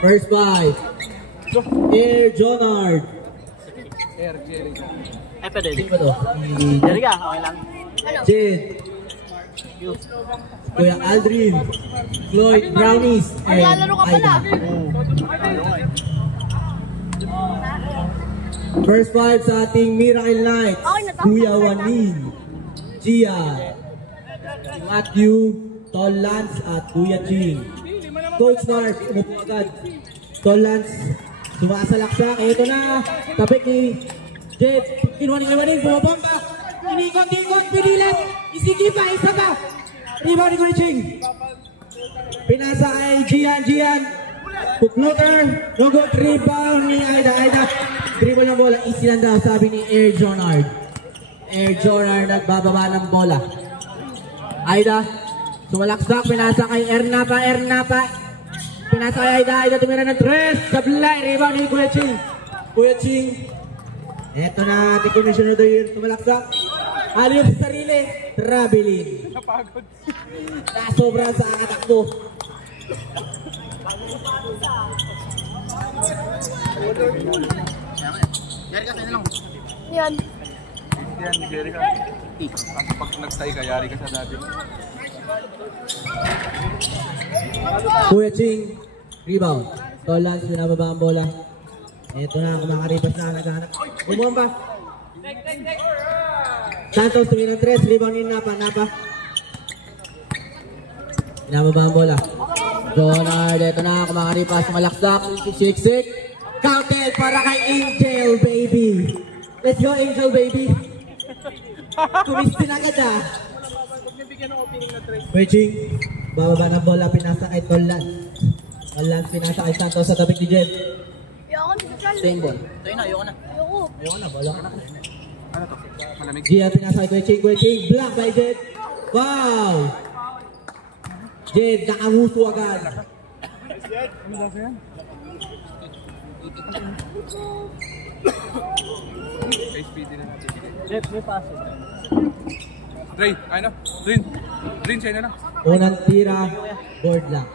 First five. Air Jonard. Air Jerry. Pwede. Sino ba to? Jerry ka, okay lang. Jed. Kuya Aldrin. Floyd Brownies. And Maglalaro ka pala. First five sa ating Miracle Knights. Okay, natapos. Kuya Wanin. Gia. Matthew. Tol Lance at Kuya Ching. Coach Mark. Umupo agad. Tol Lance. Sumasalaksak. Ito na. Tapik ni Jed. Kinuha ni Wanin. Bumabamba. Inikot-ikot. Pinilit. Isigi pa. Isa pa. Rebound ni Kuya Ching. Pinasa kay Gian. Pukloter. No good. Rebound ni Aida. Dribble ng bola. Easy lang daw. Sabi ni Air Jonard. Air Jonard nagbababa ng bola. Aida. Sumalaksak. Pinasa kay Ernapa. Pinasa kay Aida. Tumira ng tres. Sablay. Rebound ni Kuya Ching. Eto na. Ating commissioner of the year. Sumalaksak. Aliw sa sarili. Traveling. Napagod. Nasobra sa katakbo. Jerry ka, sa'yo lang. Yan. Yan, Jerry ka. Kasi pag nag-tie ka, yari ka sa dati. Kuya Ching. Rebound. Tolans, binababa ang bola. Ito na, kumakaripas na. Naghahanap. Umumpa. Santos, tumira ng tres. Rebound ni Napa. Binababa ang bola. Jonard, ito na, kumakaripas. Malaksak. Siksik. Counted para kay Angel, baby. Let's go, Angel, baby. Kumistin agad ah. Kuya Ching. Bababa ng bola. Pinasa kay Tolans. Pinasa kay Santos sa tabik ni Jed. Ayoko na. Same ball. Sa'yo na, ayoko na. Ayoko na, bola ka na. Ano to? Malamig. Gia, pinasa kay Kuya Ching. Block by Jed. Wow! Jed, nakamuso agad. Ano ba yan? Kay Speedy na natin. Jeff, may paso. Ray, ano? Rin, sa'yo na lang. Unang tira, board lang.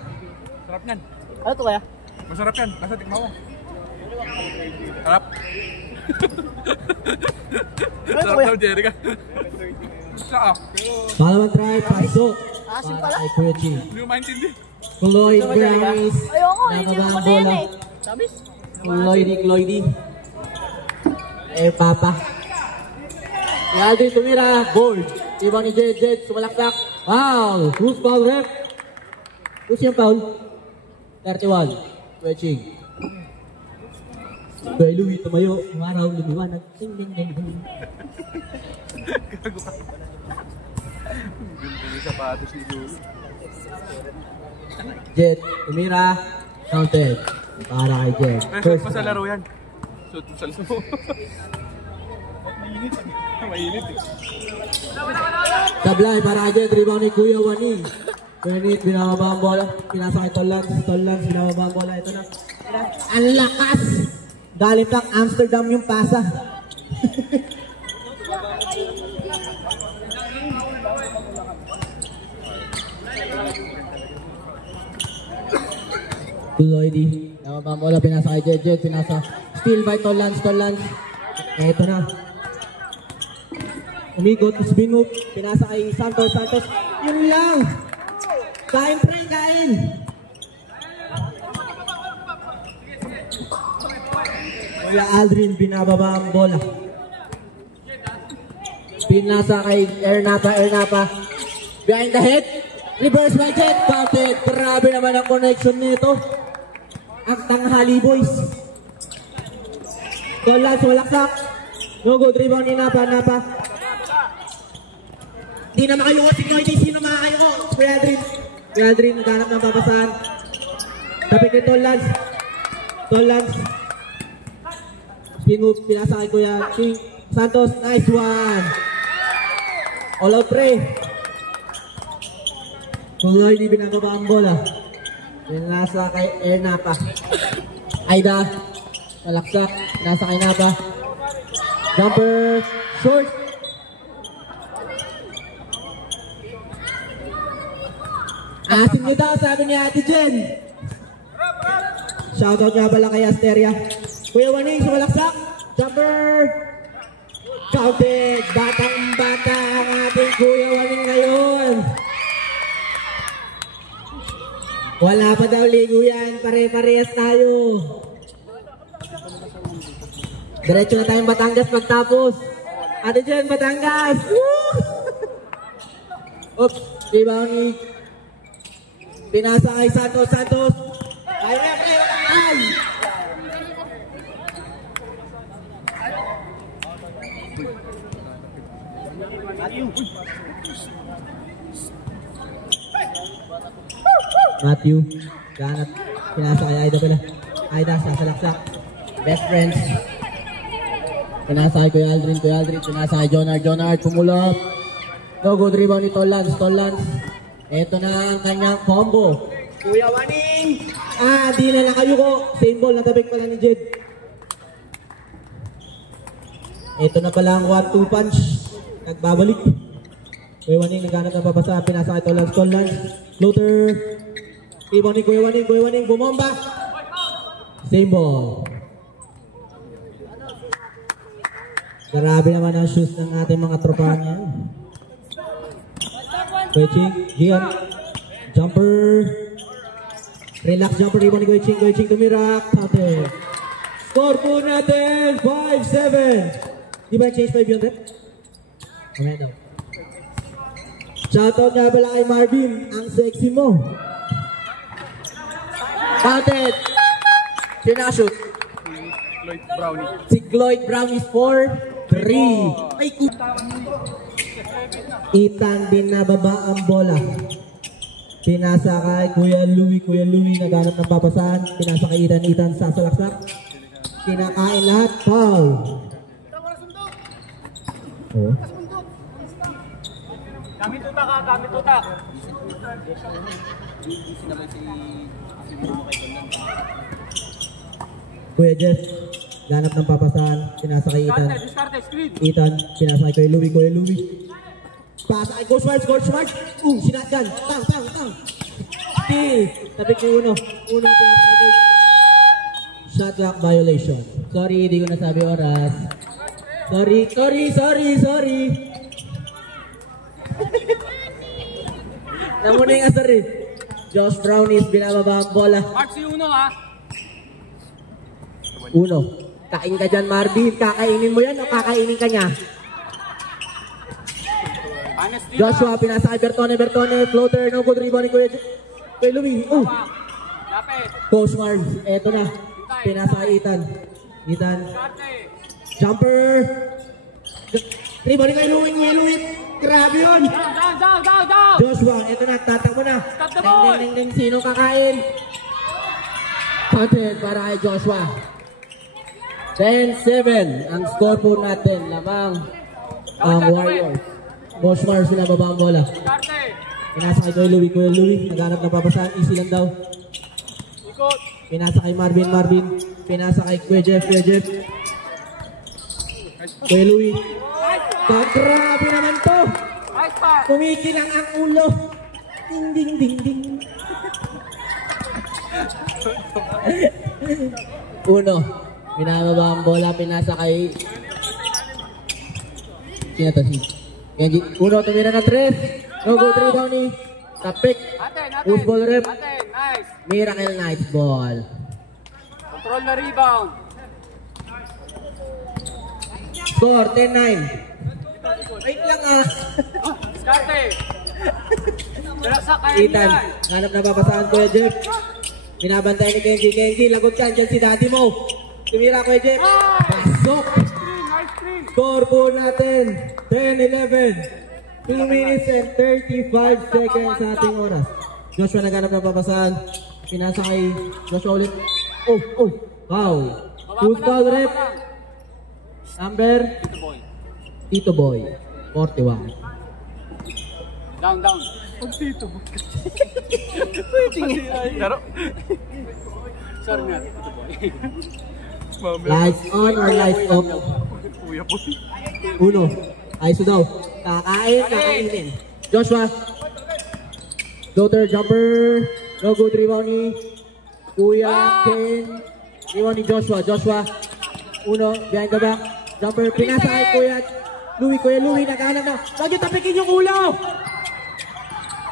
Sarap yan. Ano to kaya? Masarap yan. Nasa tikma mo. Sarap. Sarap daw, Jerry ka. Saan? Pangalawang try, pasok. Asim pala. Kay Kuya Ching. Hindi mo maintindihan. Floyd Brownies. Ayoko, hindi Nababa mo ang pa yan bola. eh. Sabis? Floydy. Papa. Aldi tumira, board. Ibang ni Jed, sumalaksak. Foul! Who's foul, ref? Who's yung foul? 31. Kuya Ching. Kuya Louie, tumayo. Umaraw, lumiwanag. Ding. Ganda yung sapatos ni Julie. Jed, tumira. Counted. Para kay Jed. Presot pa sa laro yan. Suot mo sa laro. Mainit eh. Tablay para kay Jed. Rebound ni Kuya Waning. Kuya binababa ang bola. Pinasa kay Tolans, binababa ang bola. Ito na. Ang lakas! Galing pang Amsterdam yung pasa. Lloydy. Binababa ang bola. Pinasa kay Jed. Pinasa. Steal by Tolans. Ito na. Umikot, spin move, pinasa kay Santos, yun lang! Kain pre, kain! Kuya Aldrin, binababa ang bola. Pinasa kay Ernapa. Behind the head, reverse by Jet, counted. Grabe naman ang connection nito. Ang tanghali boys. Goal sumalaksak. No good, rebound ni Napa. Di na makayoko si Noy, sino makakayoko? Kuya Aldrin, naghanap ng babasahan. Tapik kay Tolans. Spin move, pinasa kay Kuya Ching. Santos, nice one. All out pre. Kuya hindi binababa ang bola. Pinasa kay Ernapa. Aida, malaksak, pinasa kay Napa. Jumper, short. Asin niyo daw, sabi ni Ate Jen. shoutout nga pala kay Asteria. Kuya Waning, sumalaksak. Jumper. Counted. Batang-bata ang ating Kuya Waning ngayon. Wala pa daw ligo yan. Pare-parehas tayo. Diretso na tayong Batangas pagtapos. Ate Jen, Batangas. Woo! Oops. Diba ni pinasa kay Santos. Ay! Matthew, ganap. Pinasa kay Aida pala. Aida, sasalaksak. Best friends. Pinasa kay Kuya Aldrin. Pinasa kay Jonard. Pumulot. No, good rebound ni Tollans. Ito na ang kanyang combo. Kuya Waning! Di na nakayuko. Same ball, natabik pala ni Jed. Ito na pala ang 1-2 punch. Nagbabalik. Kuya Waning, naghanap ng papasa. Pinasa kay Tollans. Floater. Rebound ni Kuya Waning. Bumomba. Same ball. Grabe naman ang shoes ng ating mga tropa niya. Kuya Ching, Gian. Jumper. Relax jumper. Rebound ni Kuya Ching tumirak. Counter. Score po natin. 5-7. Di ba change 5 yun, Rep? Mamaya daw. Shoutout nga pala kay Marvin. Ang sexy mo. Counted. Sinashoot. Lloyd Brownie. Si Lloyd Brownie 4-3. Ay, Ethan din nababa ang bola. Pinasa kay Kuya Louie naghanap ng papasahan. Pinasa kay Ethan sasalaksak. Kinakain lahat. Foul. Oh. Gamit utak. Kuya Jeff, ganap ng papasahan. Pinasa kay Ethan. Pinasa kay Kuya Louie. Pasa kay Coach Mark. Sinatgan. Tang. Tapik ni Uno pinasa kay shot clock violation. Sorry, hindi ko nasabi oras. Sorry. Namuna yung asar eh. Josh Brownies, binababa ang bola. Mark si Uno ha. Uno. Kain ka dyan, Marvin. Kakainin mo yan o kakainin ka niya? Joshua, pinasa kay Bertone. Floater, no good rebound ni Kuya Louie. Coach Mars, eto na. Pinasa kay Ethan. Jumper. Rebound ni Kuya Louie. Grabe yun. Down. Joshua, eto na. Tatakbo na. Ding. Sino kakain? Counted para kay Joshua. 10-7 ang score po natin. Lamang ang Warriors. Coach Mars, pinababa ang bola. Pinasa kay Kuya Louie. Naghanap ng papasahan. Easy lang daw. Pinasa kay Marvin. Pinasa kay Kuya Jeff. Kuya Louie. Grabe naman to. Kumikilang ang ulo. Ding. Uno. Pinababa ang bola. Pinasa kay sino to? Kenji. Uno, tumira na 3. No go 3 down ni Tapik. Push ball rep. Nice. Miracle nice ball. Control na rebound. Score 10-9. Wait lang Diskarte. Ethan, hanap na papasahan Kuya Jeff. Binabantay ni Kenji. Lagot ka, dyan si daddy mo. Tumira Kuya Jeff. Pasok. Score po natin 10-11. 2 minutes and 35 seconds sa ating oras. Joshua naghanap ng papasahan. Pinasa kay Joshua ulit. Oh. Wow. Who's foul rep? Number? Tito Boy. 41. Down. Tito Boy. Pero, Sorry nga, Tito Boy. Lights on or lights off? Kuya po. Uno. Ayos daw. Kakainin. Joshua. Floater, jumper. No good rebound ni Kuya Ken. Iwan ni Joshua. Joshua. Uno, behind the back. Jumper, pinasa kay Kuya Louie, naghahanap na. Wag yung tapikin yung ulo!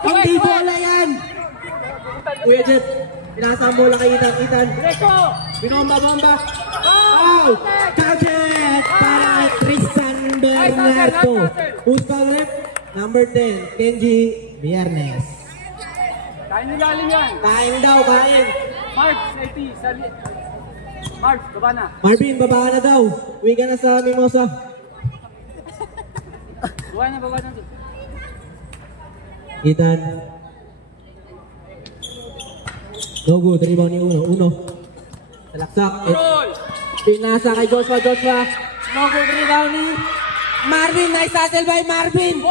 Hindi bola yan! Kuya Jeff, pinasa ang bola kay Ethan. Binomba. Oh! Gadget! Para Tristan Bernardo. Who's the rep? Number 10, Kenji Viernes. Kain nilalim yan. Kain daw, kain. Mark, safety. Mark, baba na. Marvin, baba na daw. Uwi ka na sa Mimosa. Baba na. Ethan. No good, rebound ni Uno. Talaksak. Pinasa kay Joshua. No good, rebound ni Marvin. Nice hustle by Marvin.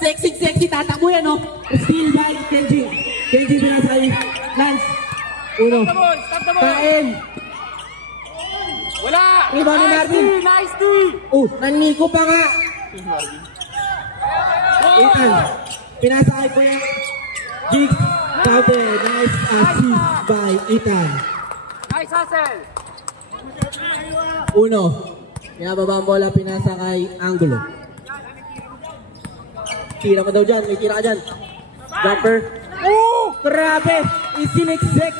Sexy. Tatakbo yan, no? Steal by Kenji. Kenji pinasa kay Lance. Uno. Stop the ball. Kain. Wala. Rebound ni Marvin. Nice D. Naniko pa nga. Ethan. Pinasa kay Kuya Jigs. Counter. Nice assist by Ethan. Nice hustle. Uno. Pinababa ang bola, pinasa kay Angulo. Tira ka daw dyan, may tira ka dyan. Jumper. Grabe! Isiniksik!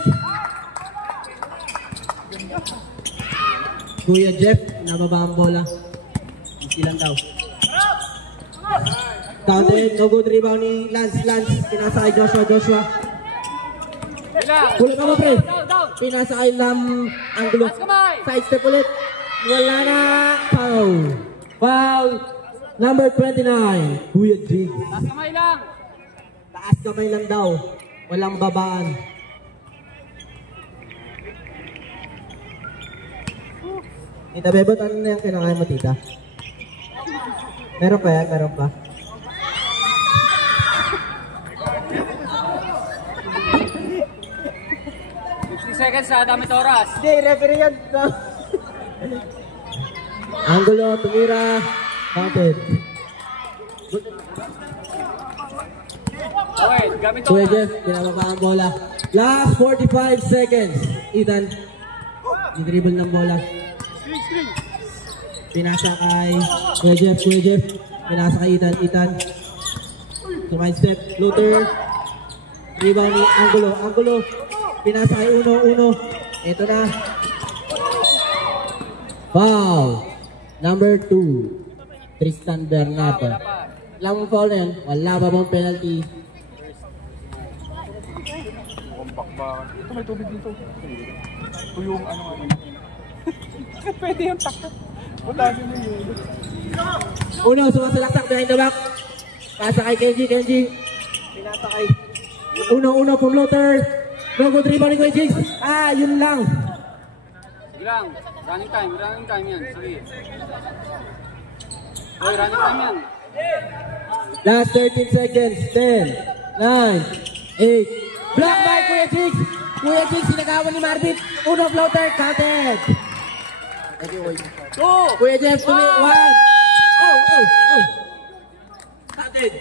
Kuya Jeff, pinababa ang bola. Easy lang daw. Counted, no good rebound ni Lance. Pinasa kay Joshua. Kulit mo pre. Pinasa kay Angulo. Side step ulit. Wala na. Foul. Number 29. Kuya Jigs. Taas kamay lang. Taas kamay lang daw. Walang babaan. Tita Bebot, ano na yung kinakain mo, tita? Meron pa yan? Meron pa? Seconds na, damit oras. Hindi, referee yan. Angulo, tumira. Counted. Okay, gamit Kuya oras. Jeff, pinababa ang bola. Last 45 seconds. Ethan, i-dribble ng bola. Pinasa kay Kuya Jeff. Pinasa kay Ethan. Sumide step, floater. Rebound ni Angulo. Pinasa kay Uno. Ito na. Foul. Number 2. Tristan Bernardo. Lang foul na yan. Wala pa bang penalty? Bakbakan. Ito may tubig dito. Ito yung ano. Pwede yung takot. Wala din yung Uno, sumasalaksak behind the back. Pasa kay Kenji. Pinasa kay Uno from floater. No good rebound ni Kuya Jigs. Yun lang. Sige lang. Running time yan. Sige. Okay, running time yan. Last 13 seconds. 10, 9, 8. Block by Kuya Jigs. Kuya Jigs, sinagawan ni Marvin. Uno floater, counted. Kuya Jeff, 1. Counted.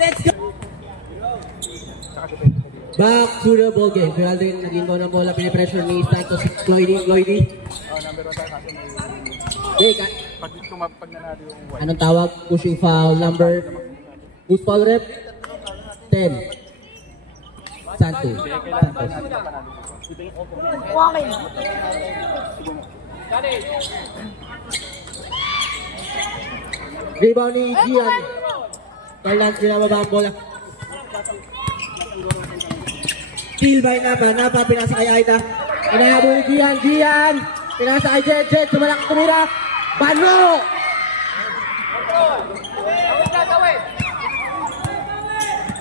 Let's go. Back to the ball game. Kuya Aldrin, naging ball ng bola. Pinipressure ni Santos. Floydy. number 1 tayo kasi may... Pag nanalo yung white. Anong tawag? Pushing foul number. Who's foul rep? 10. Santo. Walking. Rebound ni Gian. Thailand, binababa ang bola. Steal by Napa, pinasa kay Aida. Inahabol ni Gian. Pinasa kay Jet, sumalak tumira. Bano!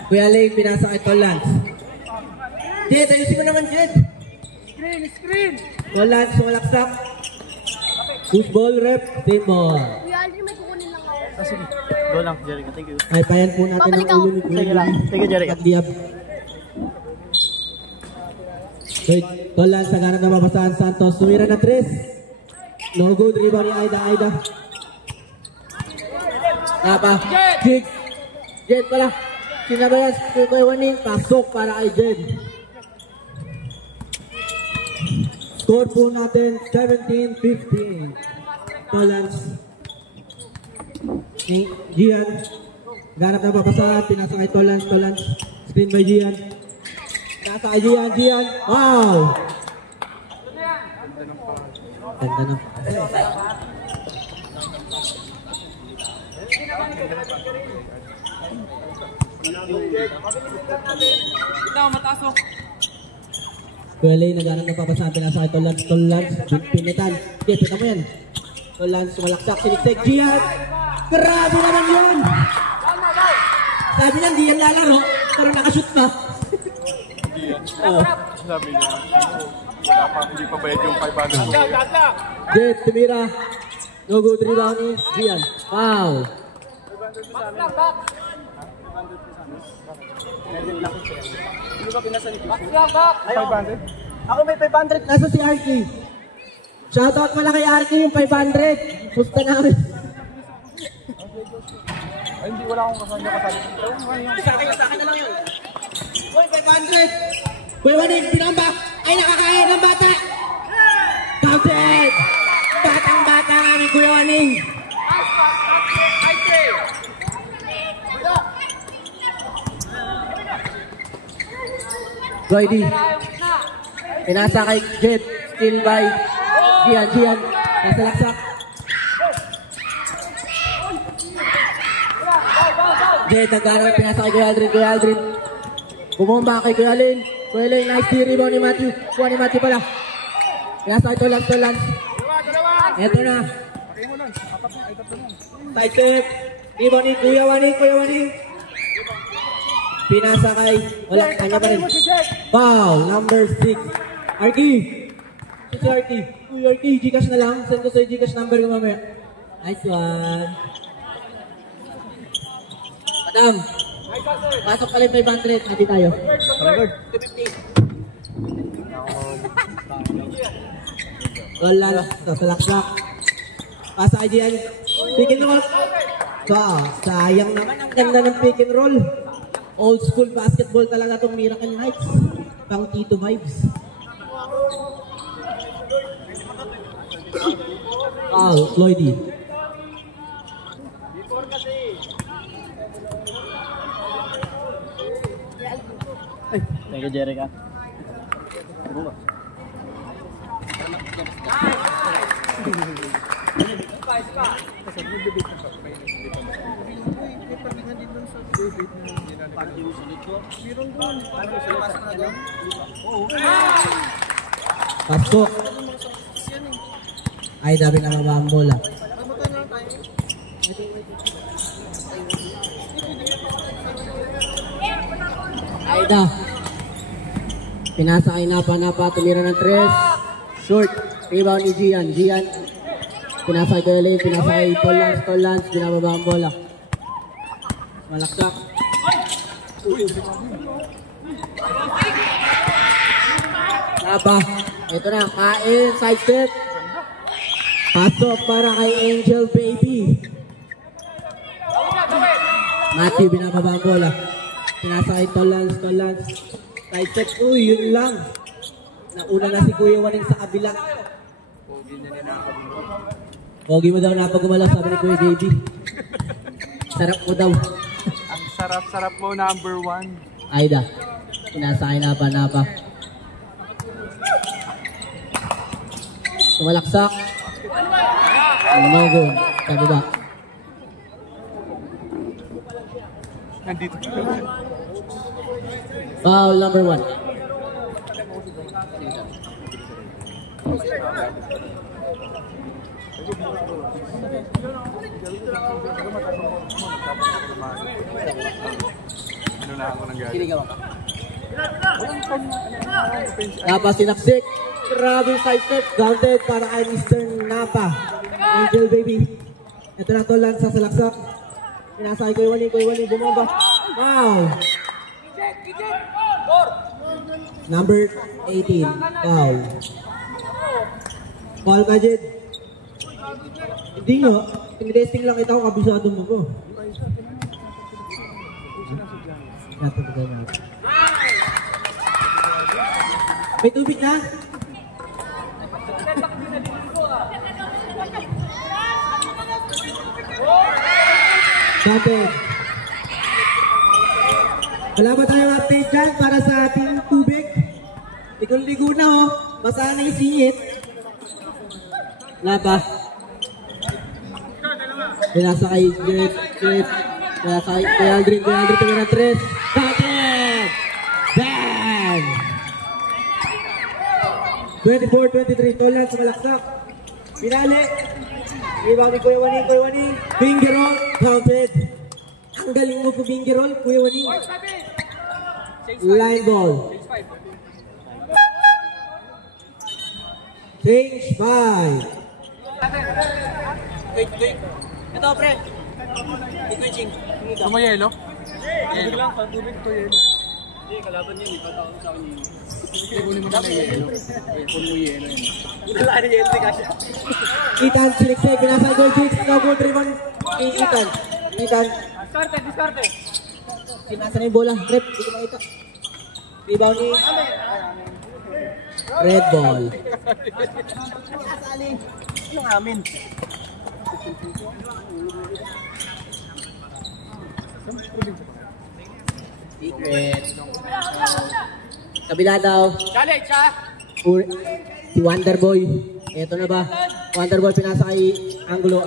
Kuya Lane, pinasa kay Tolans. Jet, ayusin mo naman, Jet. Screen! Tolans, sumalaksak. Who's ball rep? Same ball. Kuya Aldrin, may kukunin lang ako. Sige. Go lang, Jerica. Thank you. Ay, payan po natin Babalik ang ulo ni ako. Kuya Sige lang. Sige, Jerica. Tagliab. Okay, Tolans, sagana na mabasahan Santos. Tumira na 3. No good, rebound ni Aida. Napa, Jigs. Jet pala. Sinabalas, Kuya Waning, pasok para kay Jen. Score po natin 17-15. Tolans. Gian. Ganap na papasa. Pinasa kay Tolans. Tolans. Screen by Gian. Pinasa kay Gian. Gian. Wow! Ganda na. Kuwelay, naghanap ng papasa. Pinasa kay Tolans. Tolans. Pinitan. Yes, pita mo yan. Tolans, sumalaksak. Siniksik. Gian. Grabe naman yun! Sabi niya, hindi yan lalaro. Pero nakashoot pa. Oh. Sabi niya, wala pa, hindi pa bayad yung 500. Jet, tumira. No good rebound ni Gian. Wow. Hindi ba pinasa ni Chris? 500? Ako may 500. Nasa si Arky. Shoutout pala kay Arky yung 500. Pusta namin. Ay, hindi, wala akong kasama kasali. Sa akin na lang yun. Uy, 500. Kuya Waning, pinambak. Ay, nakakaya ng bata. Counted. Batang-bata ang aming Kuya Waning. Goydi. Pinasa kay Jet. Still by Gian. Gian. Nasa laksak. Jet, nagkarang pinasa kay Kuya Aldrin. Kuya Aldrin. Bumomba kay Kuya Alin. Kuya Alin, nice rebound ni Matthew. Kuha ni Matthew pala. Pinasa kay Tolans. Tolans. Eto na. Side step. Rebound ni Kuya Waning. Kuya Waning. Pinasa kay, wala, kanya pa rin. Foul, number 6. Arky. Si Arky. Uy, Arky, Gcash na lang. Send ko sa Gcash number ko mamaya. Nice one. Madam. Pasok pala yung 500. Hati tayo. 250. Golan. Sasalaksak. Pasa kay Gian. Pick and roll. Sayang naman. Ang ganda ng pick and roll. Old school basketball talaga itong Miracle Knights. Pang Tito vibes. Floydy. Thank you, Jerica. Pasok. Ay, dami na ang bola. Aida. Pinasa kay Napa. Tumira ng 3. Short. Rebound ni Gian. Gian. Pinasa kay Elaine. Pinasa kay Tolans. Binababa ang bola. Malaksak. Napa. Ito na. Kain. Side step. Pasok para kay Angel Baby. Matthew binababa ang bola. Pinasa kay Tolans. Side step. Uy, yun lang. Nauna na si Kuya Waning sa kabila. Pogi mo daw napagumalaw, sabi ni Kuya Baby. Sarap mo daw. Ang sarap-sarap mo, number 1. Aida. Pinasa kay Napa. Tumalaksak. No go. Sa baba. Nandito. Foul number 1. Ano na ako ng galing? Napa sinaksik. Grabe side step. Grounded para kay Mr. Napa. Angel Baby. Ito na Tolans sa salaksak. Pinasa kay Kuya Waning. Bumaba. Wow. Number 18. Foul. Foul ka, Jed. Hindi nga. Tinitesting lang kita kung kabisado mo ko. Napagay natin. May tubig na? Counted. Wala ba tayong update dyan para sa ating tubig? Ligo-ligo na oh. Basa na yung singit. Wala pa. Pinasa kay Jeff. Pinasa kay Aldrin. Tingnan na 3. Counted! Bang! 24-23. Tolan sa malaksak. Pinali. Ibang ni Kuya Waning. Finger roll. Counted. Ang galing mo po finger roll, Kuya Waning. Line ball. Change 5. Ito, pre. Twitching. Ano mo yelo? Tubig lang, tubig to yelo. Hindi, kalaban yun. Ipatawag sa akin yun. Kunin mo na yelo. Kunin mo yelo yun. Wala rin yelo, di kasya. Ethan, siniksik. Pinasa goal kick. Goal 3-1. Ethan. Diskarte. Pinasa na yung bola. Rep. Hindi ko makita. Rebound ni red ball. Yung amin. Secret. Kabila daw. Challenge, ha? Si Wonderboy. Eto na ba? Wonderboy pinasa kay Angulo.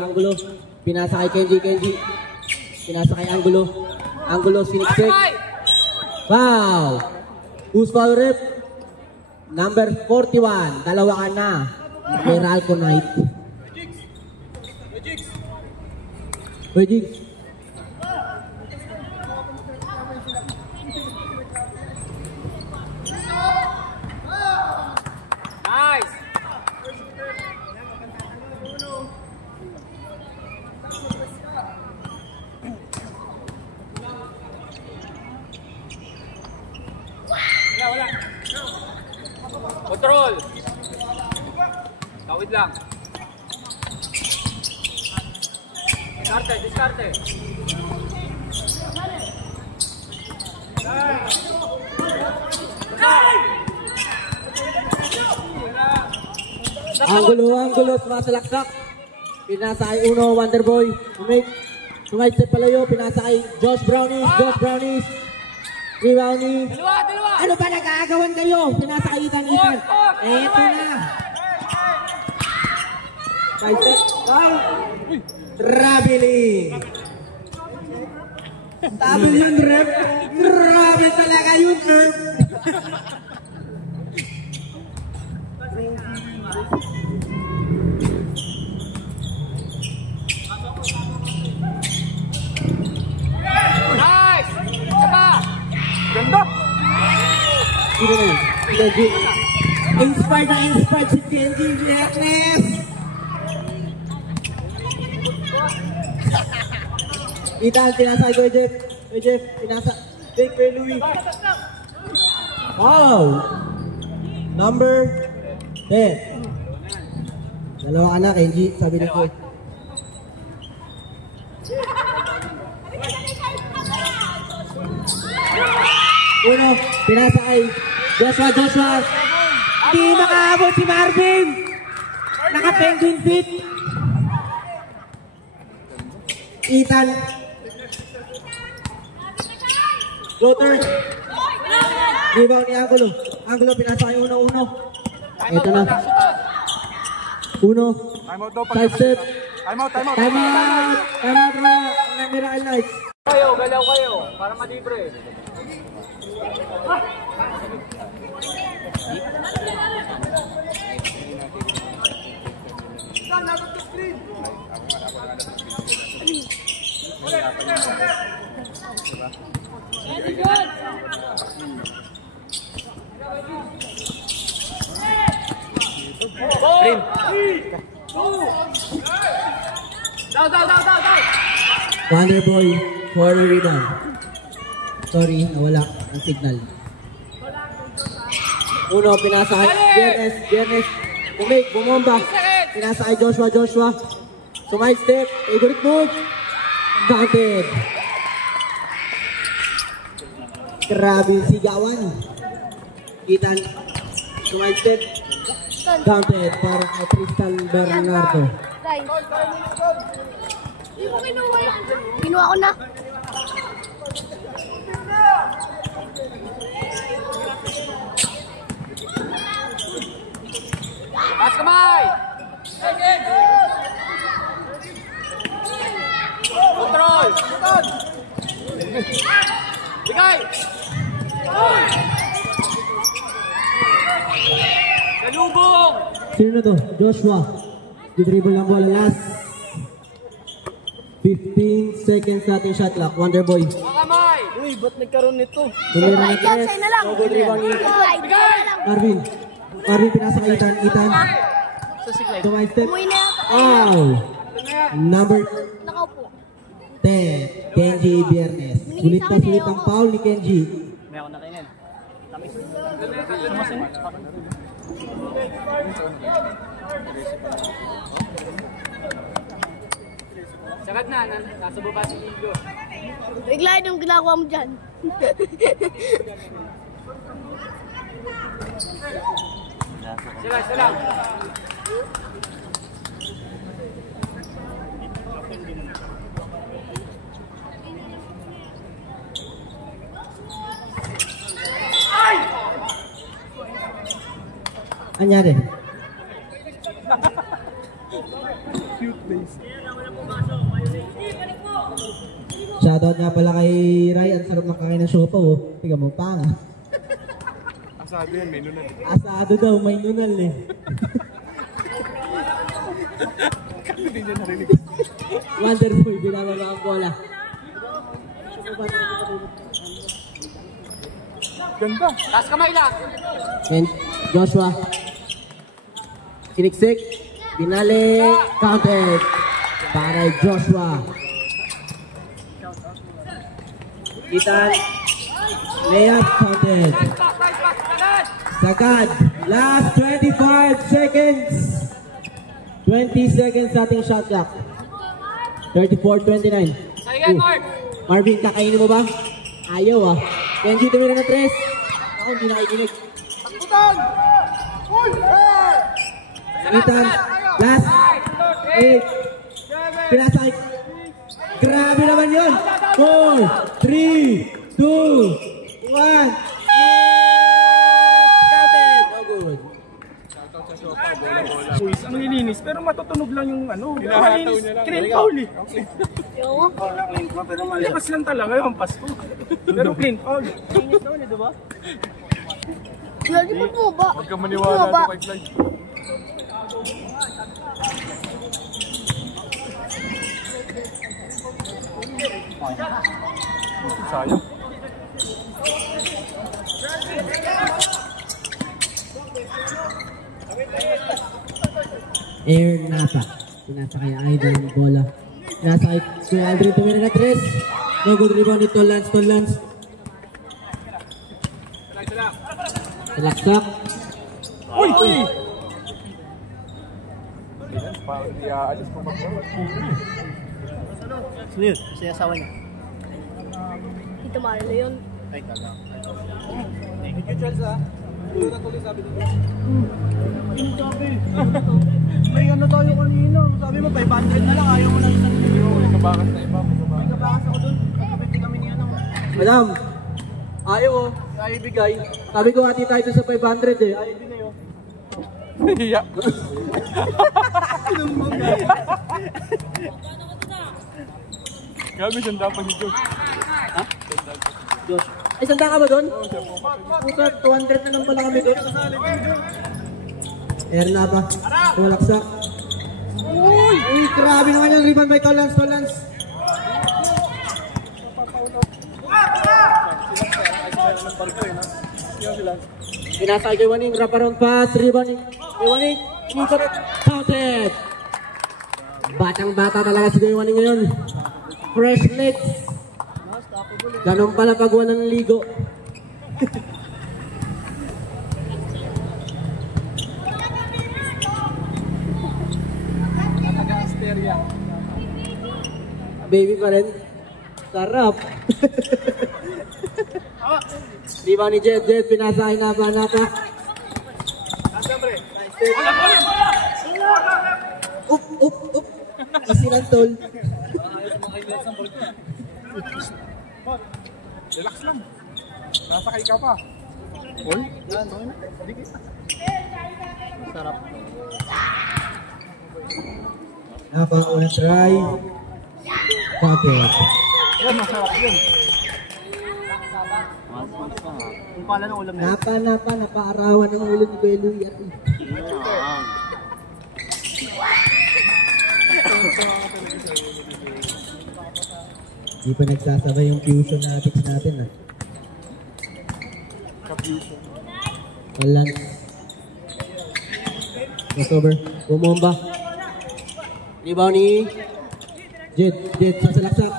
Pinasa kay Kenji. Pinasa kay Angulo siniksik. Wow! Who's foul rep? Number 41. Dalawa ka na. Meralco Knight. Jigs. Nice! Wala. Control! Tawid lang. Diskarte. Angulo, sumasalaksak. Pinasa kay Uno, Wonderboy. Sumait sa palayo, pinasa kay Josh Brownies. Rebound ni... Dalawa! Ano ba nag-aagawan kayo? Pinasa kay Ethan. Eto na. Traveling. Tabil yun, rep. Grabe talaga yun, rep. Nice! Saka! Ganda! Kenji. Inspired si Kenji. Reckless. Ethan, pinasa ko Jeff. Pinasa. Take kay Louie. Wow! Number 10. Dalawa ka na, Kenji. Sabi ni ko. Uno, pinasa kay Joshua. Hindi makaabot si Marvin. Naka-penguin feet. Ethan. Floater. Rebound ni Angulo, pinasa kay Uno. Ito na. Uno. Time out daw. Side step. Time out. Time out na Miracle Knights. Galaw kayo, para malibre. Down. Wonderboy for the rebound. Sorry, nawala ang signal. Uno, pinasa kay Biernes. Bumomba. Pinasa kay Joshua. Sumide step. Favorite move. Counted. Grabe sigawan. Ethan. Sumide step. Counted para kay Tristan Bernardo. Guys. Hindi ko kinuha yun. Kinuha ko na. Taas kamay! Control! Bigay! Salubong! Sino na to? Joshua. Dribble lang bola. Last 15 seconds natin shot clock. Wonder Boy. Kamay! Uy, ba't nagkaroon nito? Tumira na Ay, dyan, tres. sa'yo na lang. Marvin. Marvin, pinasa kay Ethan. Ethan. Sa siklay. Tumay step. Umuwi na yata. Ow! Number Nakaupo. 10. Kenji Biernes. Sulit na sulit ang foul ni Kenji. May ako nakainin. Tamis. Sagat na, nasa baba si Lilo. Bigla yung ginagawa mo dyan. Sila. Anyari? Cute face. Shoutout nga pala kay Ray. Ang sarap makakain ng siopaw. Oh. Tiga mo, pang. Asado yan, may nunal. Asado daw, may nunal eh. Kasi di niya narinig. Wonder Boy, binababa ang bola. Ganda. Taas kamay lang! And Joshua. Siniksik. Binali. Counted. Para Joshua. Ethan. Layup counted. Sagad. Last 25 seconds. 20 seconds sa ating shot clock. 34-29. Sa'yo, Mark! Marvin, kakainin mo ba? Ayaw ah. Kenji, tumira na tres. Ako, hindi nakikinig. Ethan, last 8. Pinasay. Grabe naman yun. 4, 3, 2, 1. Counted. Oh, good. Uy, ang lilinis. Pero matutunog lang yung ano. Hinahataw niya lang. Clean foul eh. Yo. Clean foul, pero malakas lang talaga yung Pasko. Pero clean foul. Linis naman eh, diba? Lagi mo po ba? Huwag kang maniwala ba? kay Fly. Sayang. Air Napa. Pinasa kay Idol ng bola. Pinasa kay Kuya Aldrin. Tumira na tres. No good rebound ni Tolans. Talaksak. Uy! Uy! Parang di aalis kung magkawat. Sino yun? Kasi asawa niya. Tito Marlo yun. Ay, tala. Thank you, Charles ah. Ito na tuloy sabi dito. May ano tayo kanina. Sabi mo, 500 na lang. Ayaw mo na isang Pero may kabakas na iba. May kabakas ako dun. Kapit kami ni ano. Madam. Ayaw oh. Ayaw ibigay. Sabi ko hati tayo sa 500 eh. Ayaw din na yun. Hiya. Gabi, sanda pa si Joe. Diyos. Ay, sanda ka ba doon? Puta, 200 na lang pala kami doon. Air na ba? Tumalaksak. Uy, grabe naman yung rebound by Tolans. Pinasa kay Waning, wrap around pass, rebound kay Waning. Counted! Batang-bata talaga si Waning ngayon. Fresh legs. Ganun pala pag walang ligo. Baby pa rin. Sarap. Di ba ni Jet? Pinasa kay Napa. Up. Asilan tol. Relax lang. Nasa kay ka pa. Oy, yan. Sarap. Napa, unang try. Pocket. Yan, masarap yun. Kung pala ng ulam na. Napaarawan ng ulo ni Kuya Louie at Di pa nagsasabay yung fusion natin ah. Ka-fusion. Wala. Crossover. Bumomba. Rebound ni Jet sa salaksak.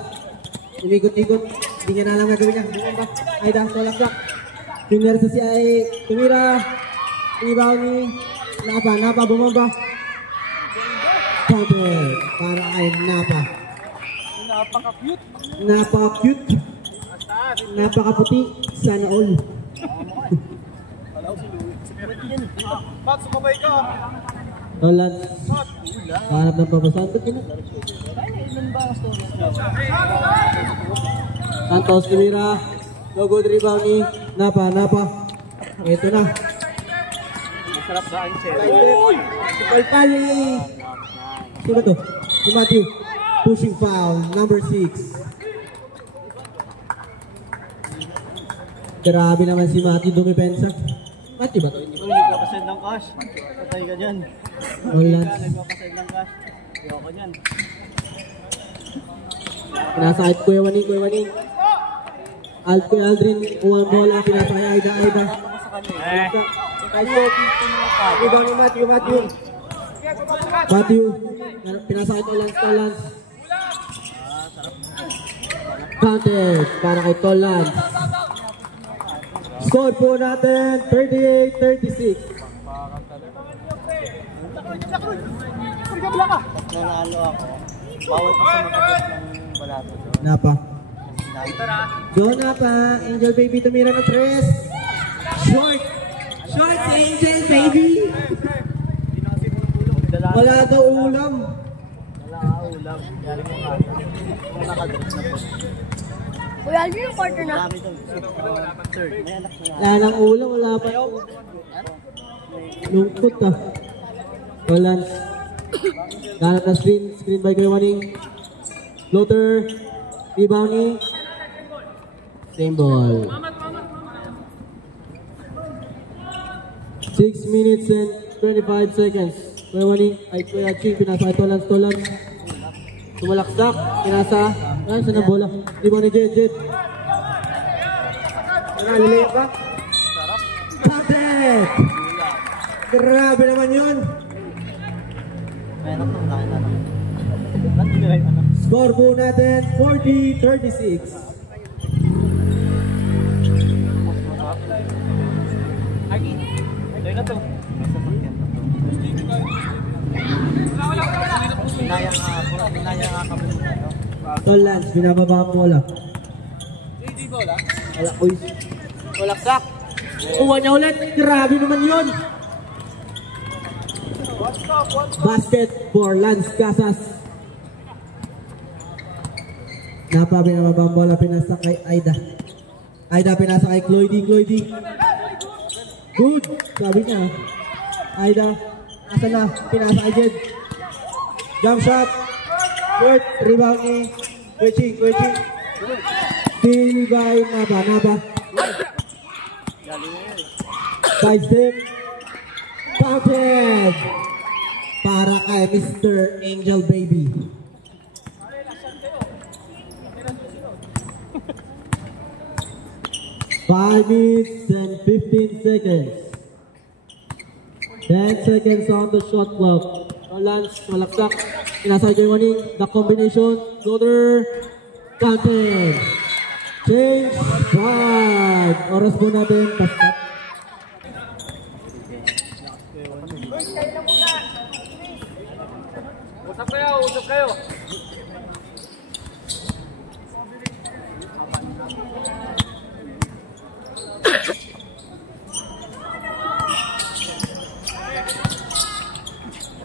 Umikot-ikot. Hindi niya na alam gagawin niya. Bumomba. Aida, salaksak. Tumira sa si ay. Tumira. Rebound ni Napa. Bumomba. Counter. Para kay Napa. Napaka-cute. Napaka-puti. Sana all. Pat, sumabay ka. Tolan. Hanap ng papasan. Ba't yun? Santos Tumira. No good rebound ni Napa. Ito na. Masarap sa Ansel. Palpali. Sino to? Si Matthew. Pushing foul. Number 6. Grabe naman si Matthew dumipensa. Matthew ba to? Kung nagpapasend ng cash, patay ka dyan. Wala. Nagpapasend ng cash, ayoko dyan. Pinasakit Kuya Waning. Kuya Aldrin. Kuha bola. Pinasakay Aida. Kay Sophie. Rebound ni Matthew. Pinasakay Tolans. Counted para kay Tolans. Score po natin 38-36. Nanalo ako. Bawal ko sa makabot ng balato. Napa. Napa. Angel Baby tumira ng 3. Short si Angel Baby. Wala daw ulam. Yari mo kaya. Kung nakadress na po. Kuya, ano yung quarter na? Marami daw. Third, may anak na. Wala nang ulam. Wala pa. Lungkot ah. Tolans. Ganap na screen by Kuya Waning. Floater. Rebounding. Same ball. 6 minutes and 25 seconds. Kuya Waning, ay Kuya Ching, pinasa Tolans. Tumalaksak, pinasa. Saan ang bola? Rebound ni Jet. Nalilay pa. Patek! Grabe naman yun. May anak na, wala na. Ba't nilay anak? Score po natin 40-36. Teka to. Pinaya nga kami nito. Tolans, binababa ang bola. Wala, uy. Walaksak. Uwa niya ulit. Grabe naman yun. Basket for Lance Casas. Napa, binababa ang bola. Pinasa kay Aida. Pinasa kay Cloydy. Good. Sabi niya. Aida. Asa na? Pinasa kay Jed. Jump shot. Short. Rebound ni Kweching. Steal by Naba. Side step. Counted. Para kay Mr. Angel Baby. Five minutes and 15 seconds. 10 seconds on the shot clock. Tolans, malaksak. Pinasa kay Waning. The combination. Floater. Counted. Change. 5. Oras po natin. Paskat. Usap kayo.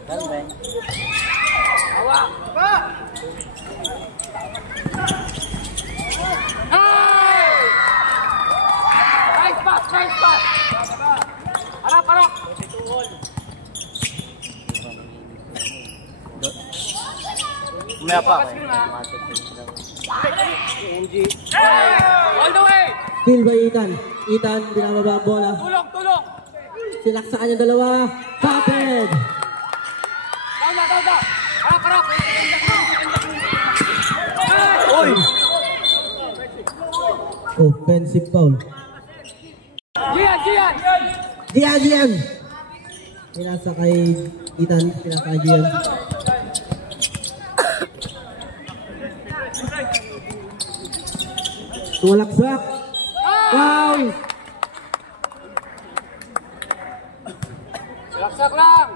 Nice pass, nice pass. Harap, harap. Umaya pa. All the way. Steal by Ethan. Ethan, binababa ang bola. Tulok, tulok. Silak sa kanya dalawa. Counted! Down na, down na. Harap, harap. Uy! Offensive foul. Gian, Gian. Gian! Pinasa kay Ethan. Pinasa kay Gian. Tumalaksak. Wow! Laksak lang.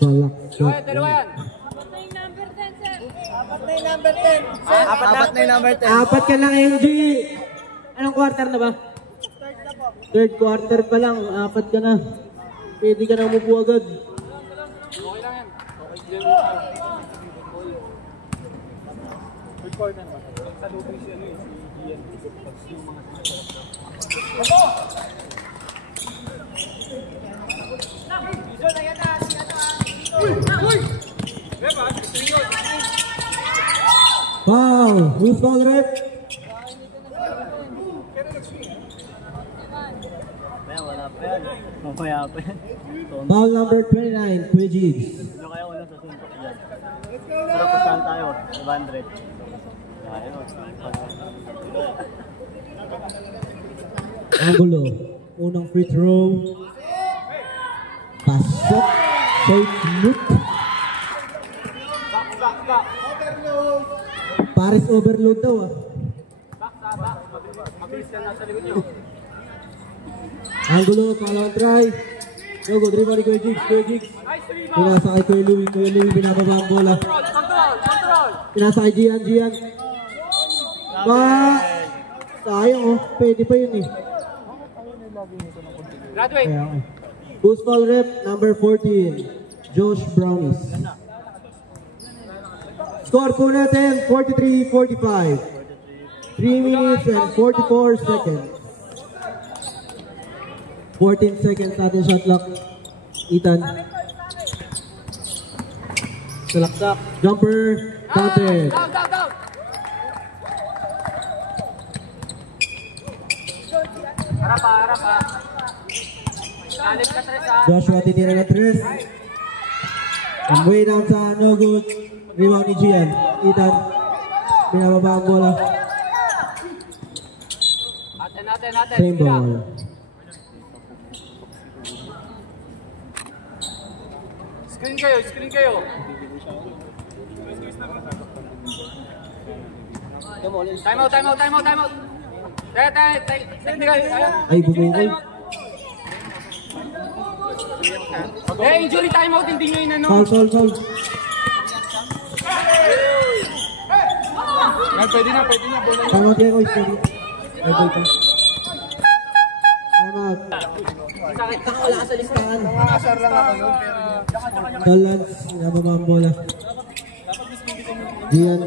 Tumalaksak. Dalawa yan. Apat na yung number 10. Apat ka lang, MG. Anong quarter na ba? Third quarter pa lang. Apat ka na. Pwede ka na umupo agad. Okay lang yan. Sa lubong si ano eh, si Ian. Wow! Who's foul rep? Wala pa yan. Mamaya pa yan. Foul number 29, Kuya Jigs. Ano kaya wala sa suntok dyan? Tara, pustahan tayo. 500. Ayun. Angulo. Unang free throw. Pasok. Safe look. Paris overload daw ah. Mabilis yan nasa likod nyo. Angulo, pangalawang try. Go, dribble ni Kuya Jigs. Kuya Jigs. Nice rebound. Pinasa kay Kuya Louie. Kuya Louie binababa ang bola. Control. Pinasa kay Gian. Sayang oh. Pwede pa yun eh. Graduate. Kaya, okay. Who's foul rep? Number 14. Josh Brownies. Score po natin, 43-45. 3 minutes and 44 seconds. 14 seconds natin shot clock. Ethan. Salaksak. Jumper. Counted. Down. Harap pa. Salit ka, Tres, ha? Joshua titira na tres. And way down sa no good. Rebound ni Gian. Ethan. Binababa ang bola. Natin. Same ball. Screen kayo. Time out. Hindi kayo. Ay, bumukol. Injury time out, hindi nyo inano. Foul. Pwede na. Time out yan, Koy. Ay, ball pa. Time out. Wala ka sa listahan. Nakasar lang ako nun, pero Talans, nababa ang bola. Gian.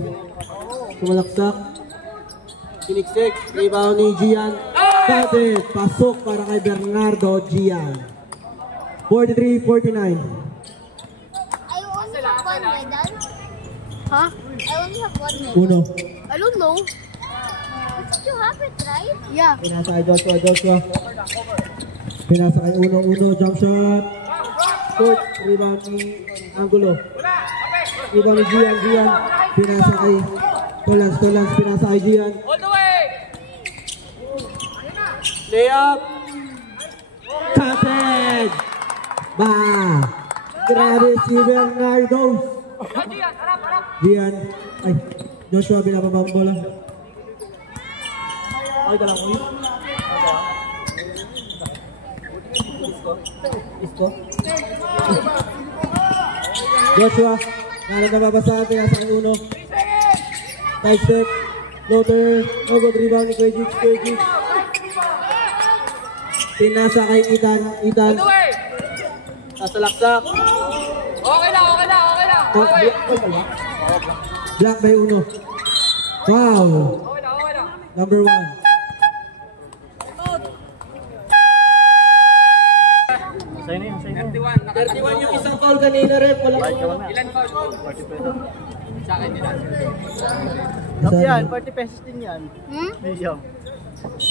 Tumalaksak. Siniksik. Rebound ni Gian. Counted. Pasok para kay Bernardo Gian. 43-49. I only have one medal. Huh? I only have one medal. Uno. I don't know. You have it, right? Yeah. Pinasa kay Joshua. Pinasa kay Uno. Jump shot. Court. Rebound ni Angulo. Rebound ni Gian. Pinasa kay Tolans. Pinasa kay Gian. All the way. Layup. Counted. Grabe si Bernardo. Gian. Ay, Joshua binababa ang bola. Okay ka lang, Uy. Isko. Joshua. Nalang nababasa. Pinasa kay Uno. Side step. Floater. No good rebound ni Kuya Jigs. Pinasa kay Ethan. All the way. Nasalaksak. Okay lang, okay lang, okay lang. Black by uno. Foul. Okay lang, okay lang. Number 1. Sa'yo na yun, sa'yo na yun. 31, 31 yung isang foul kanina rin. Walang Ilan foul? Sa akin din. Yan, 40 pesos din yan. Medium.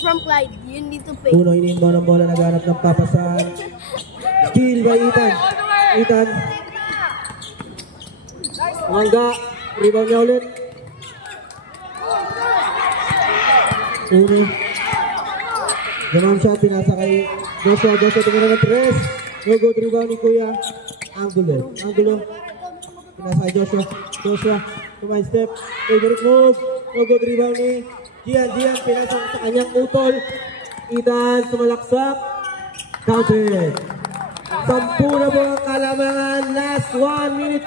From Clyde, you need to pay. Uno, iniinbaw ng bola, naghanap ng papasan. Steal by Ethan. Ethan. Mangga. Rebound niya ulit. Uno. Ganun shot, pinasa kay Joshua. Joshua tumira ng 3. No good rebound ni Kuya. Angulo. Pinasa kay Joshua. Joshua. Tumay step. Favorite move. No good rebound ni Gian, pinasa sa kanyang utol. Ethan, sumalaksak. Counted. 10 na po ang kalamangan. Last 1 minute.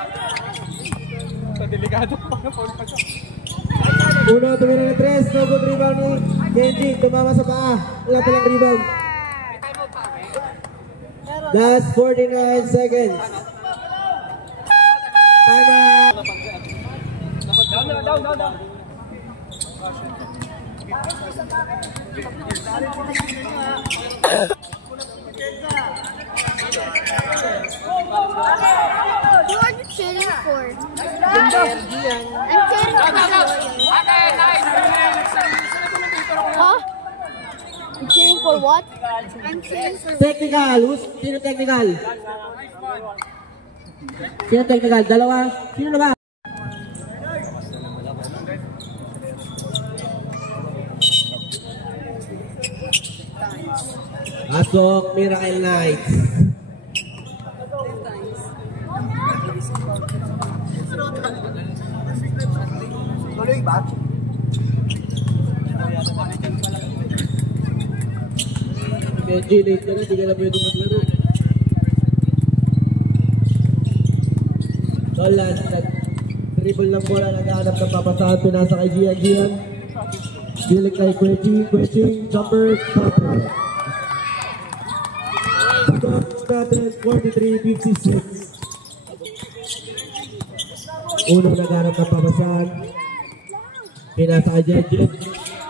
Sa delikado pa na phone pa siya. Uno, tumira ng 3. No good rebound ni Genji. Tumama sa paa. Wala palang rebound. Last 49 seconds. Time out. Down. Who are you cheering for? I'm cheering for Huh? I'm cheering for what? I'm cheering for Technical. Sino technical? Sino technical? Dalawa. Sino na ba? Asok, Miracle Knights. Tuloy ba? Genji, late ka na. Hindi ka na pwede maglaro. Dolan, nag-dribble ng bola. Naghahanap ng papasahan. Pinasa kay Gian. Dilig kay Queching. Jumper. Stopper. Status 43-56. Unang naghanap ng papasahan. Pinasa kay Genji.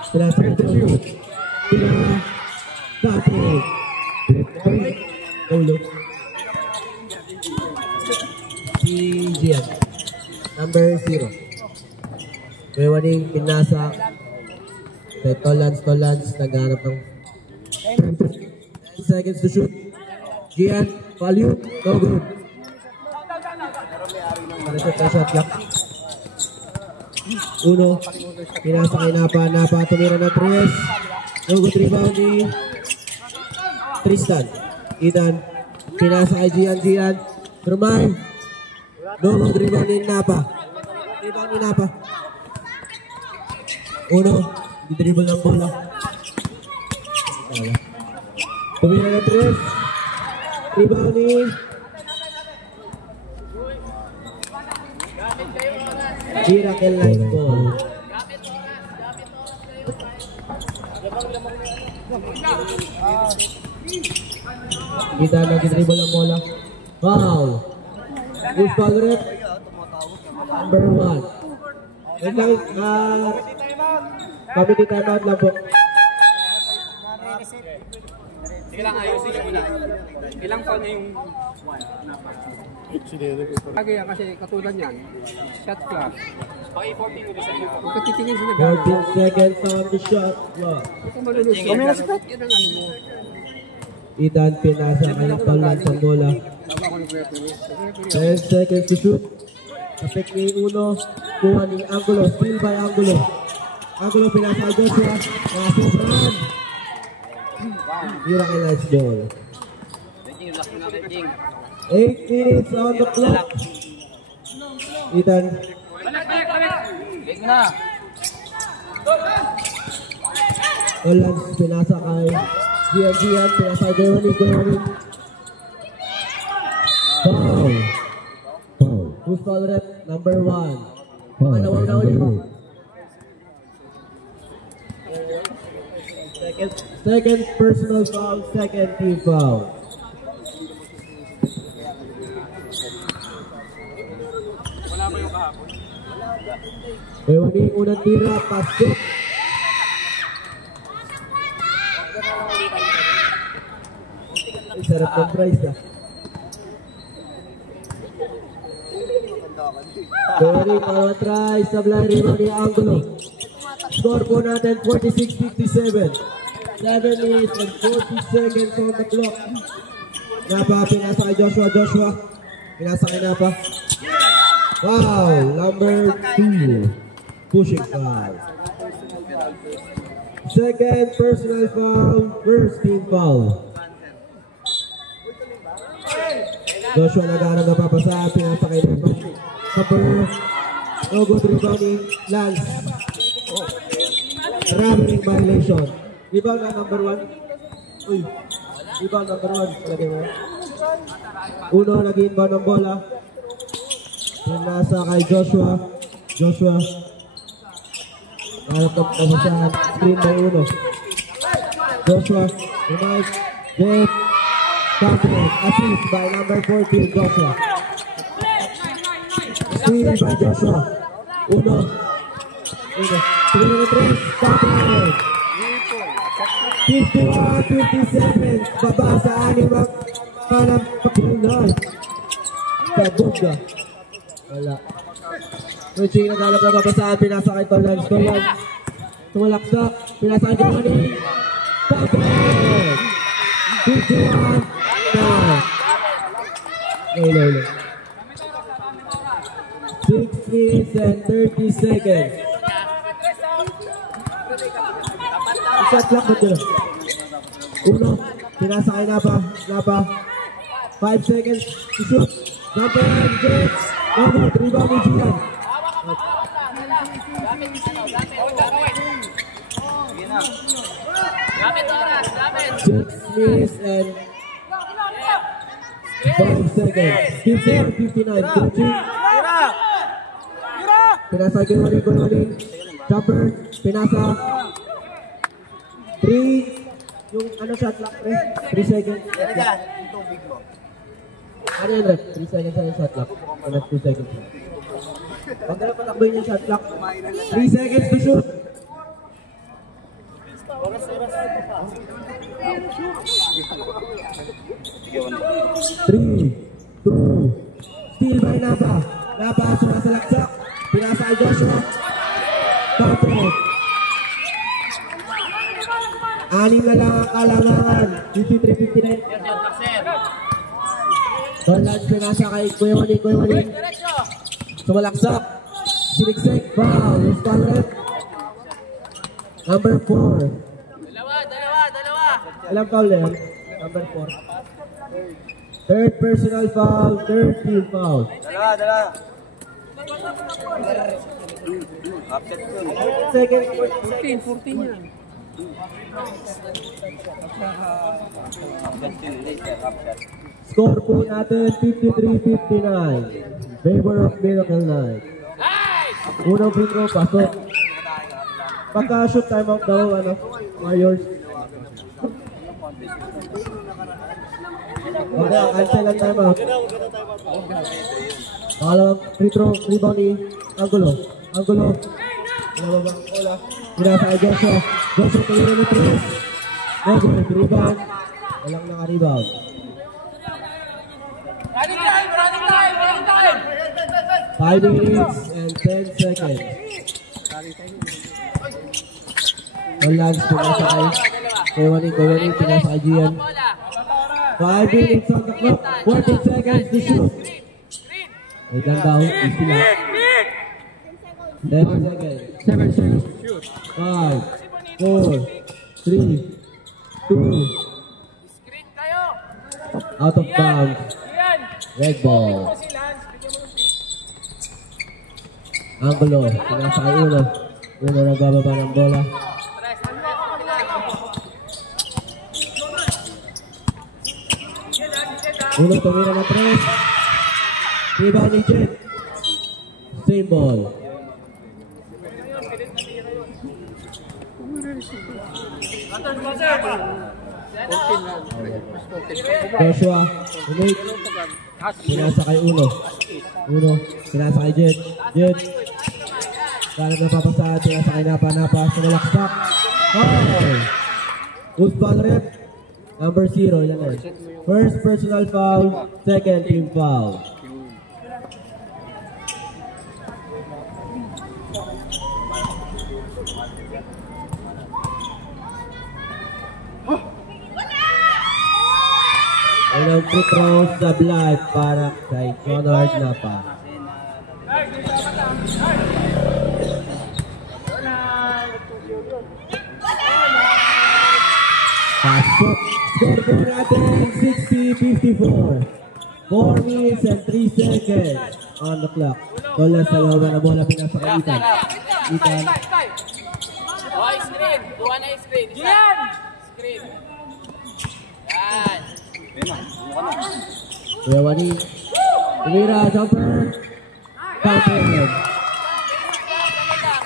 Pinasa kay Genji. Patrick. Ulo. Si Gian. Number 0. May waning pinasa. Kay Tolans. Naghanap ng 10 seconds to shoot. Gian. Value. No good. Reset na shot clock. Uno. Pinasa kay Napa. Tumira ng 3. No good rebound ni Tristan. Ethan. Pinasa kay Gian. Rumay. No good rebound ni Napa. Uno. Di-dribble ng bola. Tumira ng 3. Rebound ni Miracle Knights ball. Kita nag-dribble ang bola. Foul. Who's foul rep? Number 1. And now, committee timeout lang po. Sige lang, ayusin ko na. Ilang foul na yung Lagi yan kasi katulad yan. Shot clock. okay, 14 ko bisa yung Kung titingin sila 14 seconds on the shot clock. Ito malulus. Kami na sikat. Yan ang ano mo. Ethan pinasa kay Tolan sa bola. 10 seconds to shoot. Kapit ni Uno. Kuha ni Angulo. Steal by Angulo. Angulo pinasa kay Joshua. Nasubran. Miracle Knights ball. 8 minutes on the clock. Ethan. Big na. Tolan pinasa kay Gian. Pinasa kay Gawin. Foul. Who's foul rep? Number 1. Pangalawang na ulit. Second personal foul, second team foul. Wala ba yung kahapon? Ewan yung unang tira, pasok. Ang sarap ng prize ah. Ewan yung mga try, sablay rebound ni Angulo. Score po natin 46-57. 7 minutes and 40 seconds on the clock. Napa, pinasa kay Joshua. Pinasa kay Napa. Wow, number 2. Pushing foul. Second personal foul, first team foul. Joshua nagharap na papasa, pinasa kay Napa. Number, no good rebounding, Lance. Traveling violation. Rebound na number 1. Uy, rebound number 1. Palagay mo. Uno, nag-inbound ng bola. Pinasa kay Joshua. Harap ng pasasahan. Screen by Uno. Joshua. Remark. Jeff. Compliment. Assist by number 14, Joshua. Steal by Joshua. Uno. 3-3. Compliment. 51-57. Baba sa animang panang pagpunol. Kabugga. Wala. Switching na galap na babasaan. Pinasa kay Tolans. Tumalaksak. Pinasa kay Germany. Compliment. 51. No. 6 minutes and 30 seconds. Shot clock mo dyan. Uno. Pinasa kay Napa. 5 seconds to shoot. Number 1, James. Number 3, Bobby Gian. 6 minutes and 5 seconds. 59. Pinasa kay Gulwani. Jumper. Pinasa. 3. Yung shot clock, 3 seconds. Ano yun, Rep? 3 seconds ang shot clock. 2 seconds. Pag na patakboy yung shot clock, 3 seconds to shoot. Three, 2, steal by Napa. Napa, sumasalaksak. Pinasa kay Joshua. Compliment. 6 na lang ang kalangan. 53-59. Tolans pinasa kay Kuya Wani. Sumalaksak. Siniksik. Foul. Respondent. Number 4. Ilang foul na yan? Number 4. Third personal foul. Third team foul. Dalawa. Second. 14 yan. Score po natin 53-59. Favor of Miracle Knight. Unang free throw, pasok. Pagka-shoot timeout daw, Warriors. Okay, cancel ang timeout. Pangalawang free throw, rebound ni Angulo. Pinababa ang bola. Pinasa kay Joshua. Joshua tumira ng 3. Negative rebound. Walang naka-rebound. Running time! 5 minutes and 10 seconds. Tolans pinasa kay Kuwani, pinasa kay Gian. 5 minutes on the clock. 14 seconds to shoot. Wait lang daw. Easy lang. 7 seconds. 5, 4, 3, 2. Out of bounds. Red ball. Angulo. Pinasa kay Uno. Uno nagbababa ng bola. Uno tumira na 3. Rebound ni Jet. Same ball. Joshua, Pinasa kay Uno. Uno, pinasa kay Jet. Jet. Parang napapasahan, pinasa kay Napa. Sumalaksak. Foul! Who's foul rep? Number 0, ilan na? First personal foul, second team foul. Unang free throw sa Blythe para kay Jonard Napa. Pasok. Score po natin 60-54. 4 minutes and 3 seconds on the clock. Tolas sa lawa na bola pinasa kay Ethan. Ethan. Oh, screen. Duwa na screen. Yan! Screen. Yan. Kuya Wani. Tumira, jumper. Counter.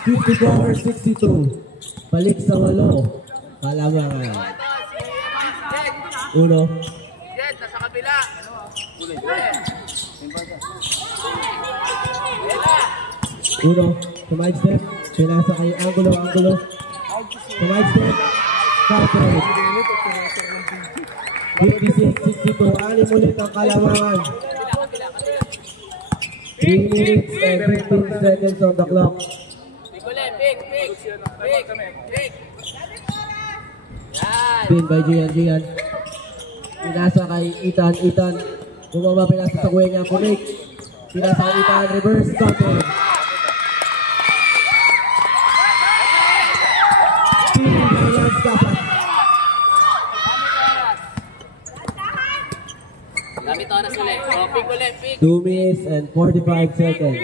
54-62. Balik sa walo. Kalamangan. Uno. Jet, nasa kabila. Uno. Sumide step. Pinasa kay Angulo. Sumide step. Counter. 56-62. Anim ulit ang Kalamangan. 3 minutes and 15 seconds on the clock. Big. Yan. Spin by Gian. Pinasa kay Ethan. Bumaba pinasa sa kuya niya. Connect. Pinasa kay Ethan. Reverse counter. Spin by Lance Kapat. Gamit oras ulit. Oh, pick ulit. 2 minutes and 45 seconds.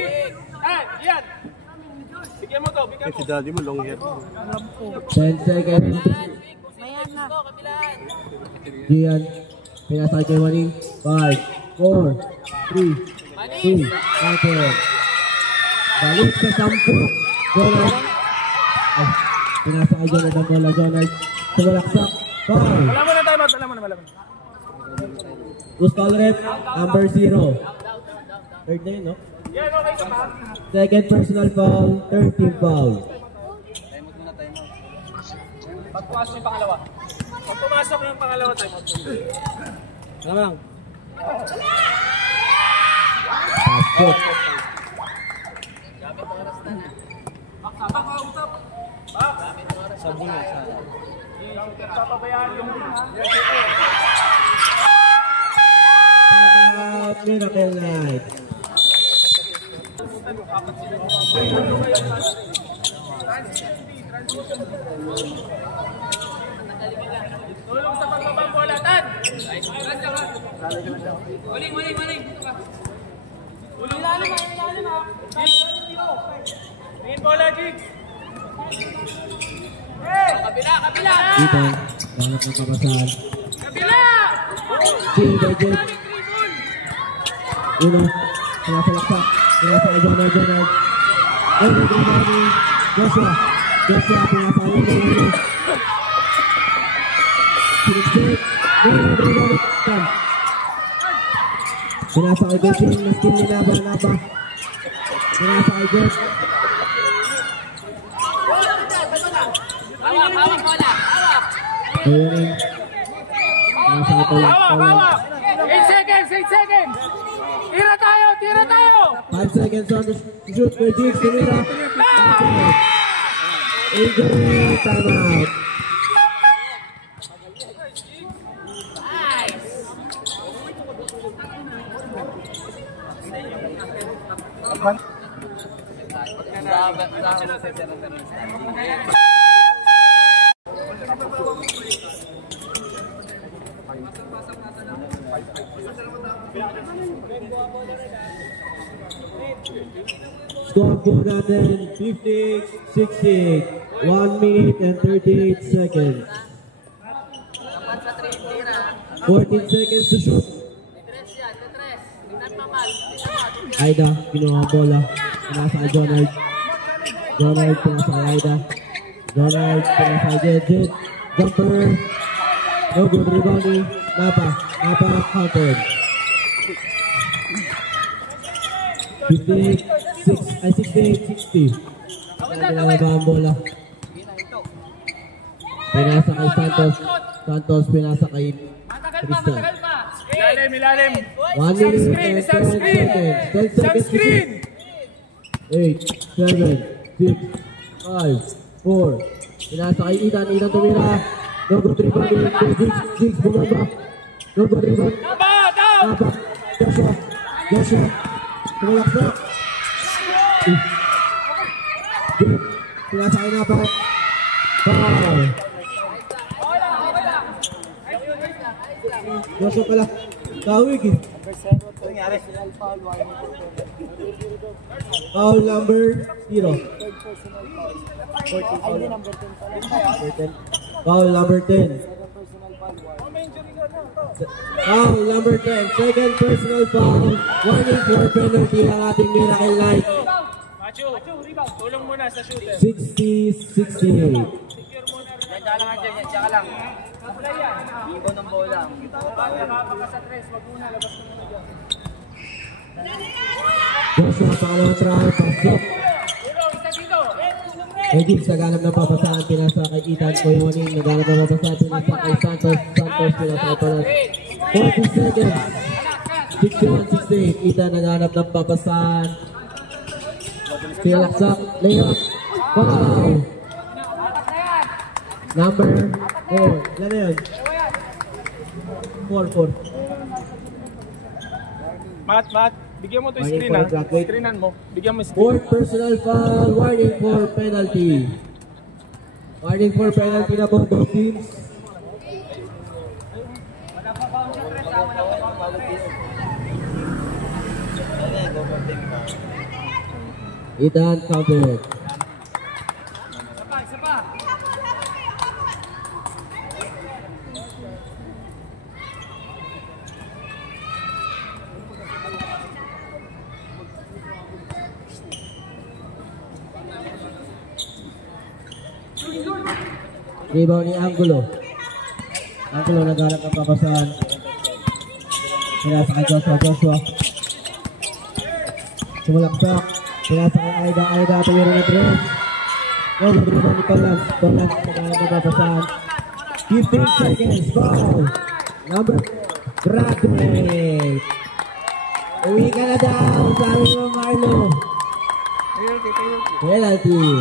Yan! Bigyan mo to, bigyan mo. Si daddy mo, long hair. 10 seconds. Gian. Pinasa kay Wani. 5, 4, 3, 2, counter. Balik sa 10. Jonard. Pinasa kay Jonard ang bola. Jonard. Sumalaksak. Foul. Alam mo na tayo, alam mo na. Who's foul rep? Number 0. Third na yun, no? Yan, okay ka ba? Second personal foul, third team foul. Pagpumasok yung pangalawa. Pag pumasok yung pangalawa, time out. Lamang. Pasok. Sabunay. Papabayaan yung... Timeout, Miracle Night. Tulong sa pagbabang bola, Tan! Uling! Ilalim ha! Tingin bola, Jigs! Kabila! Ethan, balak ng kapasahan. Kabila! Chill by Jet. Uno, pinasalaksak. Pinasa kay Jonard. Joshua, pinasa kay Jonard. Sinisik. Pinasa kay Jet. Naskin ni Napa. Pinasa kay Jet. Hawak bola! Ayun. Pinasa kay Tolan. Hawak! 8 seconds! Tira tayo! 5 seconds on the shoot for Jigs. Tumira. Injury, timeout. Score po natin 58-68. 1 minute and 38 seconds. 14 seconds to shoot. Aida, kinuha ang bola. Pinasa kay Jonard. Pinasa kay Aida. Pinasa kay Jet. Jumper. No good rebounding. Napa countered. 68-60. Pinalaba ang bola. Pinasa kay Santos. Santos pinasa kay Tristan. Ilalim. 1 minute and 12 seconds. 12 seconds to shoot. 8, 7, 6, 5, 4. Pinasa kay Ethan. Ethan tumira. No good rebound. Jigs bumaba. No good rebound. Abak. Joshua. Tumalaksak. Pinasa kay Napa. Foul. Joshua pala. Tawig eh. Foul number 0. Foul number 10. Foul number 10. Second personal foul. Warning for penalty ang ating Miracle Knight. Machu, tulong muna sa shooter. 60-68. Diyan lang dyan, diyan lang. Ibo ng bola. Joshua pangalawang try. Pasok. Jigs naghanap ng papasahan. Pinasa kay Ethan. Koyoning naghanap ng papasahan. Pinasa kay Santos. Santos pinasa kay Tolas. 40 seconds. 61-68. Ethan naghanap ng papasahan. Pinalaksak. Layup. Foul. Number 4. Ilan na yun? 4. Matt, bigyan mo to Warning screen for ha. flag weight. Screenan mo. Bigyan mo screen. Fourth personal foul. Warning for penalty. Warning for penalty na po both teams. Ethan covered. Rebound ni Angulo. Angulo naghanap ng papasahan. Pinasa kay Joshua. Sumalaksak. Pinasa kay Aida. Tumira na 3. Rebound ni Tolas. Naghanap ng papasahan. 15 seconds. Foul. Number graduate. Uwi ka na daw. Sabi mo Marlo. Penalty.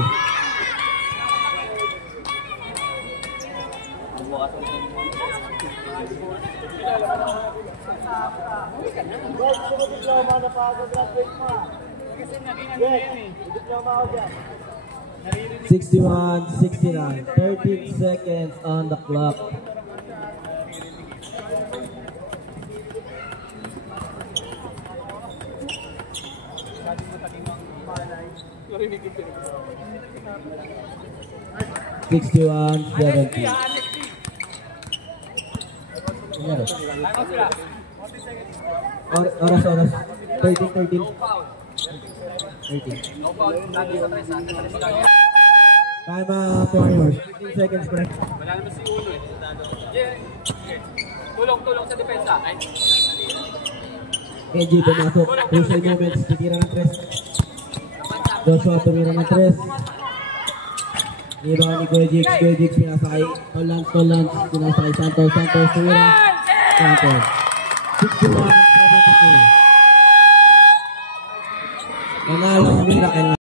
Naririnig 61-69. 13 seconds on the clock. Narinig yung 61-70. Ano sila? Oras. 13. 13. Time out, Warriors. 15 seconds pa rin. Wala naman si Ulo eh. Tulong sa depensa. KG pumasok. Crucial moments. Titira ng 3. Joshua tumira ng 3. Iba ni Kuya Jigs. Pinasa kay Tolans. Pinasa kay Santos. Tumira. Santos. 61-72. Nanalo ang Miracle.